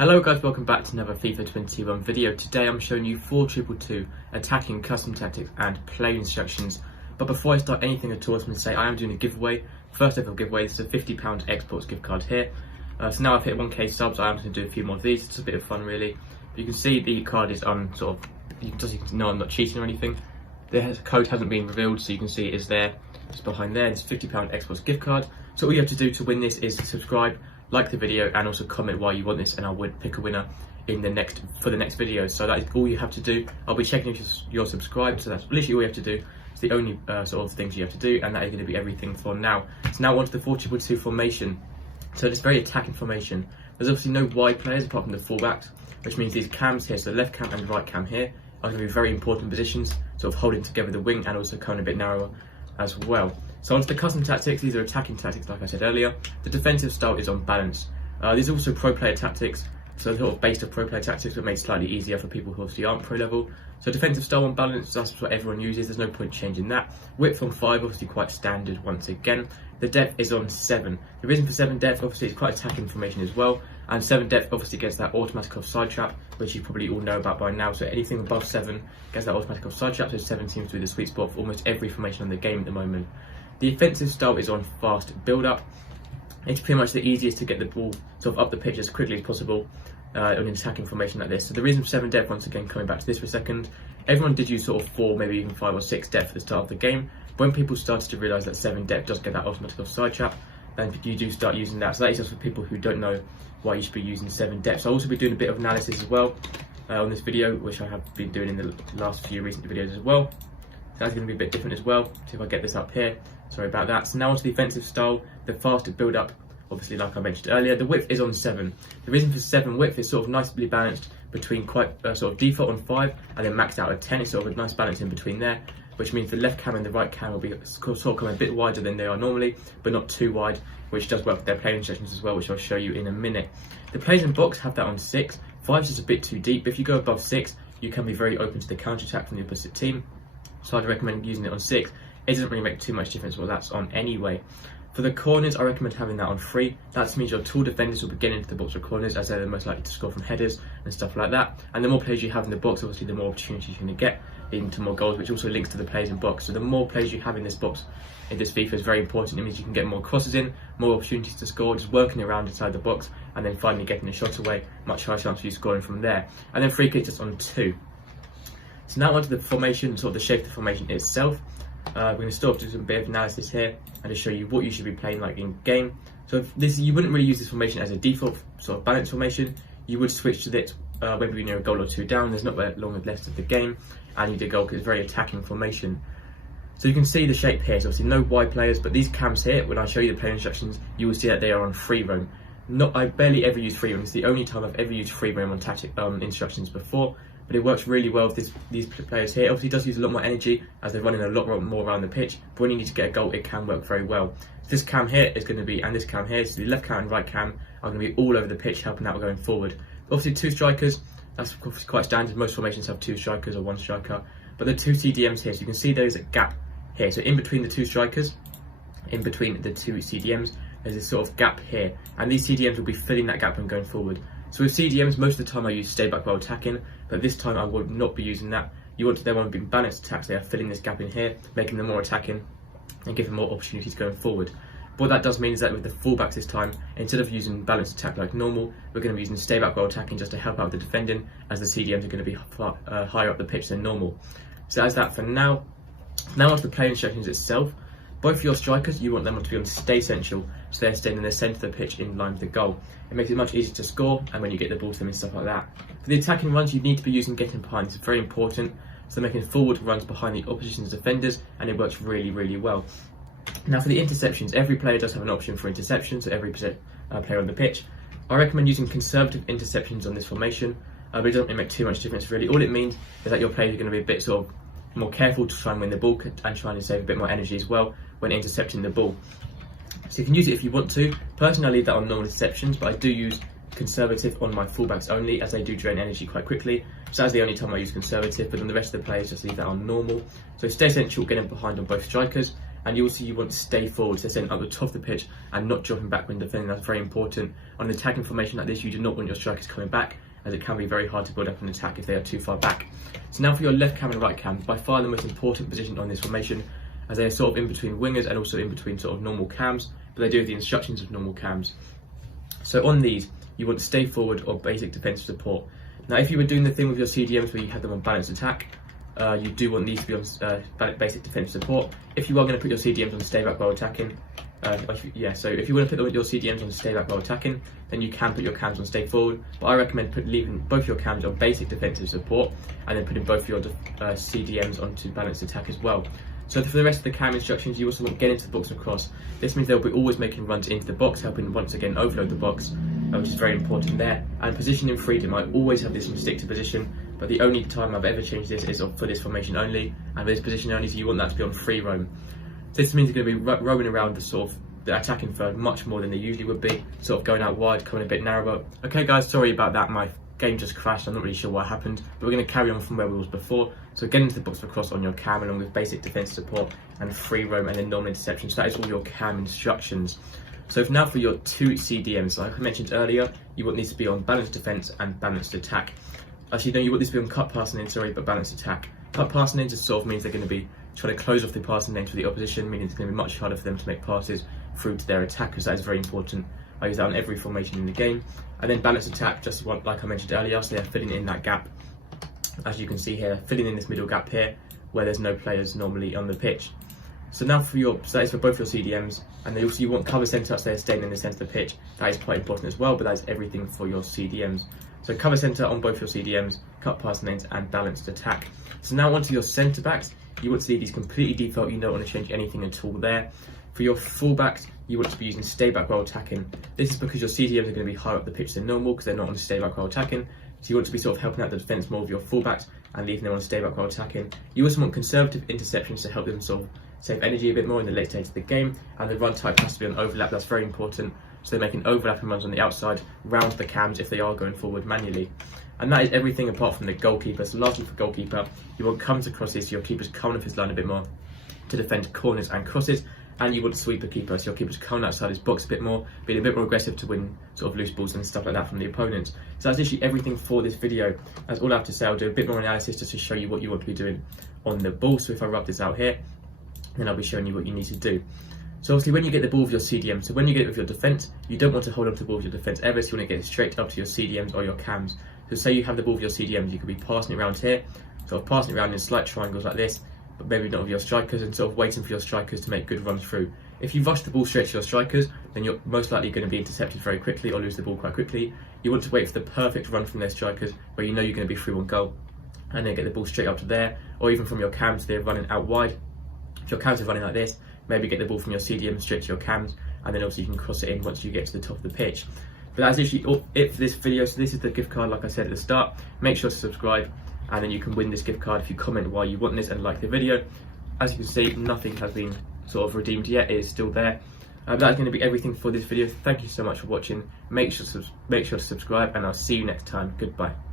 Hello guys, welcome back to another FIFA 21 video. Today I'm showing you 4-2-2 attacking custom tactics and play instructions. But before I start anything at all, I was going to say I am doing a giveaway. First ever giveaway. This is a £50 Xbox gift card here. So now I've hit 1k subs, I am going to do a few more of these. It's a bit of fun really. But you can see the card is you can know I'm not cheating or anything. The code hasn't been revealed, so you can see it is there. It's behind there. It's a £50 Xbox gift card. So all you have to do to win this is to subscribe, like the video, and also comment why you want this, and I would pick a winner in for the next video. So that is all you have to do. I'll be checking if you're subscribed, so that's literally all you have to do. It's the only sort of things you have to do, and that is going to be everything for now. So now on to the 4-2-2 formation. So it's very attacking formation. There's obviously no wide players apart from the fullbacks, which means these cams here, so the left cam and right cam here, are going to be very important positions, sort of holding together the wing and also kind of a bit narrower as well. So onto the custom tactics. These are attacking tactics, like I said earlier. The defensive style is on balance. These are also pro player tactics, so sort of based on pro player tactics, but made slightly easier for people who obviously aren't pro level. So defensive style on balance, that's what everyone uses. There's no point changing that. Width on 5, obviously quite standard once again. The depth is on 7. The reason for 7 depth, obviously, is quite attacking formation as well. And 7 depth obviously gets that automatic offside trap, which you probably all know about by now. So anything above 7 gets that automatic offside trap. So 7 seems to be the sweet spot for almost every formation in the game at the moment. The offensive style is on fast build-up. It's pretty much the easiest to get the ball sort of up the pitch as quickly as possible on an attacking formation like this. So the reason for 7 depth, once again, coming back to this for a second, everyone did use sort of 4, maybe even 5 or 6 depth at the start of the game. But when people started to realise that 7 depth does get that automatic offside trap, then you do start using that. So that is just for people who don't know why you should be using 7 depth. So I'll also be doing a bit of analysis as well on this video, which I have been doing in the last few recent videos as well. So that's going to be a bit different as well. See if I get this up here. Sorry about that. So now onto the offensive style, the faster build up, obviously like I mentioned earlier. The width is on 7. The reason for 7 width is sort of nicely balanced between quite sort of default on 5 and then maxed out at 10. It's sort of a nice balance in between there, which means the left cam and the right cam will be sort of coming a bit wider than they are normally, but not too wide, which does work with their play instructions as well, which I'll show you in a minute. The players in box have that on 6. 5 is just a bit too deep. If you go above 6, you can be very open to the counter attack from the opposite team. So I'd recommend using it on 6. It doesn't really make too much difference what that's on anyway. For the corners, I recommend having that on 3. That means your tall defenders will be getting into the box for corners, as they're the most likely to score from headers and stuff like that. And the more players you have in the box, obviously the more opportunities you're going to get, leading to more goals, which also links to the players in box. So the more players you have in this box, in this FIFA, is very important. It means you can get more crosses in, more opportunities to score, just working around inside the box, and then finally getting a shot away. Much higher chance of you scoring from there. And then free kicks just on 2. So now onto the formation, sort of the shape of the formation itself. We're going to start off with some bit of analysis here and to show you what you should be playing like in game. So you wouldn't really use this formation as a default sort of balance formation. You would switch to it when you're a goal or 2 down. There's not very long left of the game, and you need a goal because it's a very attacking formation. So you can see the shape here. So obviously no wide players, but these cams here, when I show you the play instructions, you will see that they are on free roam. I barely ever use free roam. It's the only time I've ever used free roam on tactic instructions before. But it works really well with these players here. Obviously it does use a lot more energy as they're running a lot more around the pitch, but when you need to get a goal, it can work very well. So this cam here is going to be, and this cam here, so the left cam and right cam are going to be all over the pitch helping out going forward. Obviously 2 strikers, that's quite standard. Most formations have 2 strikers or 1 striker, but the 2 CDMs here, so you can see there's a gap here. So in between the 2 strikers, in between the 2 CDMs, there's this sort of gap here, and these CDMs will be filling that gap when going forward. So with CDMs, most of the time I use stay back while attacking, but this time I would not be using that. You want them to be balanced attacks. They are filling this gap in here, making them more attacking and giving more opportunities going forward. But what that does mean is that with the fullbacks this time, instead of using balanced attack like normal, we're going to be using stay back while attacking just to help out with the defending, as the CDMs are going to be far, higher up the pitch than normal. So that's that for now. Now onto the play instructions itself. Both your strikers, you want them to be on stay central, so they're staying in the centre of the pitch in line with the goal. It makes it much easier to score, and when you get the ball to them and stuff like that. For the attacking runs, you need to be using getting behind. It's very important. So making forward runs behind the opposition's defenders, and it works really, really well. Now for the interceptions, every player does have an option for interception, so every player on the pitch. I recommend using conservative interceptions on this formation, but it doesn't really make too much difference really. All it means is that your players are going to be a bit sort of more careful to try and win the ball and trying to save a bit more energy as well when intercepting the ball. So you can use it if you want to. Personally, I leave that on normal interceptions, but I do use conservative on my fullbacks only, as they do drain energy quite quickly. So that's the only time I use conservative, but on the rest of the players, just leave that on normal. So stay central, getting behind on both strikers, and you want to stay forward, so sitting up the top of the pitch and not dropping back when defending. That's very important. On an attacking formation like this, you do not want your strikers coming back, as it can be very hard to build up an attack if they are too far back. So now for your left cam and right cam, by far the most important position on this formation, as they are sort of in between wingers and also in between sort of normal cams, but they do have the instructions of normal cams. So on these, you want to stay forward or basic defensive support. Now if you were doing the thing with your CDMs where you had them on balanced attack, you do want these to be on basic defensive support. If you are going to put your CDMs on stay back while attacking, so if you want to put your CDMs on stay back while attacking, then you can put your cams on stay forward, but I recommend leaving both your cams on basic defensive support and then putting both your CDMs onto balanced attack as well. So for the rest of the cam instructions, you also want to get into the box and cross. This means they'll be always making runs into the box, helping once again overload the box, which is very important there. And positioning freedom, I always have this in stick to position, but the only time I've ever changed this is for this formation only, and for this position only, so you want that to be on free roam. So this means you're going to be roaming around the attacking third much more than they usually would be, sort of going out wide, coming a bit narrower. Okay guys, sorry about that, my game just crashed, I'm not really sure what happened, but we're going to carry on from where we was before. So get into the box for cross on your cam along with basic defensive support and free roam and then normal interception. So that is all your cam instructions. So now for your two CDMs, like I mentioned earlier, you want these to be on balanced defense and balanced attack. Actually no, you want this to be on cut passing in, but balanced attack. Cut passing in just sort of means they're going to be trying to close off the passing lanes for the opposition, meaning it's going to be much harder for them to make passes through to their attackers. That is very important. I use that on every formation in the game. And then balanced attack, just like I mentioned earlier, so they're filling in that gap, as you can see here, filling in this middle gap here where there's no players normally on the pitch. So now so that is for both your CDMs, and then also you want cover centre, so they're staying in the centre of the pitch. That is quite important as well, but that is everything for your CDMs. So cover centre on both your CDMs, cut passing lanes and balanced attack. So now onto your centre backs, you want to leave these completely default, you don't want to change anything at all there. For your fullbacks, you want to be using stay back while attacking. This is because your CDMs are going to be higher up the pitch than normal because they're not on stay back while attacking. So you want to be sort of helping out the defence more with your fullbacks and leaving them on stay back while attacking. You also want conservative interceptions to help them sort of save energy a bit more in the late stage of the game, and the run type has to be on overlap. That's very important. So they're making overlapping runs on the outside round the cams if they are going forward manually. And that is everything apart from the goalkeeper. So lastly for goalkeeper, you want comes to crosses, so your keeper's coming off his line a bit more to defend corners and crosses. And you want to sweep the keeper, so your keeper's coming outside his box a bit more, being a bit more aggressive to win sort of loose balls and stuff like that from the opponent. So that's literally everything for this video. That's all I have to say. I'll do a bit more analysis just to show you what you want to be doing on the ball. So if I rub this out here, then I'll be showing you what you need to do. So obviously when you get the ball with your CDM, so when you get it with your defence, you don't want to hold on to the ball with your defence ever, so you want to get it straight up to your CDMs or your cams. So say you have the ball with your CDMs, you could be passing it around here, sort of passing it around in slight triangles like this, but maybe not with your strikers, and sort of waiting for your strikers to make good runs through. If you rush the ball straight to your strikers, then you're most likely going to be intercepted very quickly or lose the ball quite quickly. You want to wait for the perfect run from their strikers where you know you're going to be through on goal, and then get the ball straight up to there, or even from your cams, they're running out wide. If your cams are running like this, maybe get the ball from your CDM straight to your cams, and then obviously you can cross it in once you get to the top of the pitch. But that's literally it for this video. So this is the gift card, like I said at the start. Make sure to subscribe, and then you can win this gift card if you comment why you want this and like the video. As you can see, nothing has been sort of redeemed yet. It is still there. That's going to be everything for this video. Thank you so much for watching. Make sure to subscribe, and I'll see you next time. Goodbye.